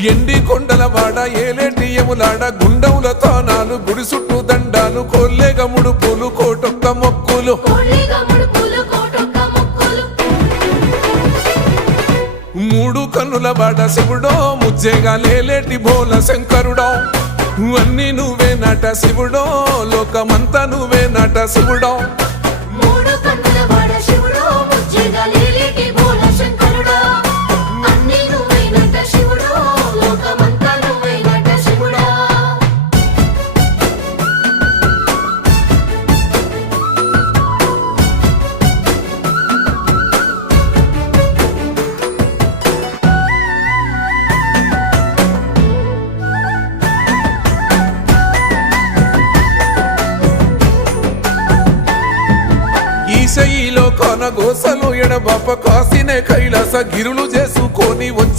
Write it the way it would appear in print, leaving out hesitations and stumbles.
ఎండి కొండల వాడ ఏలేటి యములాడ గుండముల తానాలు గుడి చుట్టూ దండాలు కొల్లేగ ముడుపులు కోటొక్క మొక్కులు మూడు కన్నుల వాడ శివుడో ముజ్జేగా లేలేటి బోల శంకరుడో అన్ని నువ్వే నట శివుడో లోకమంతా నువ్వే నట శివుడో ఈశయిలో కొన గోసలు ఎడబాప కాసినే కైలాస గిరులు చేసుకొని వచ్చి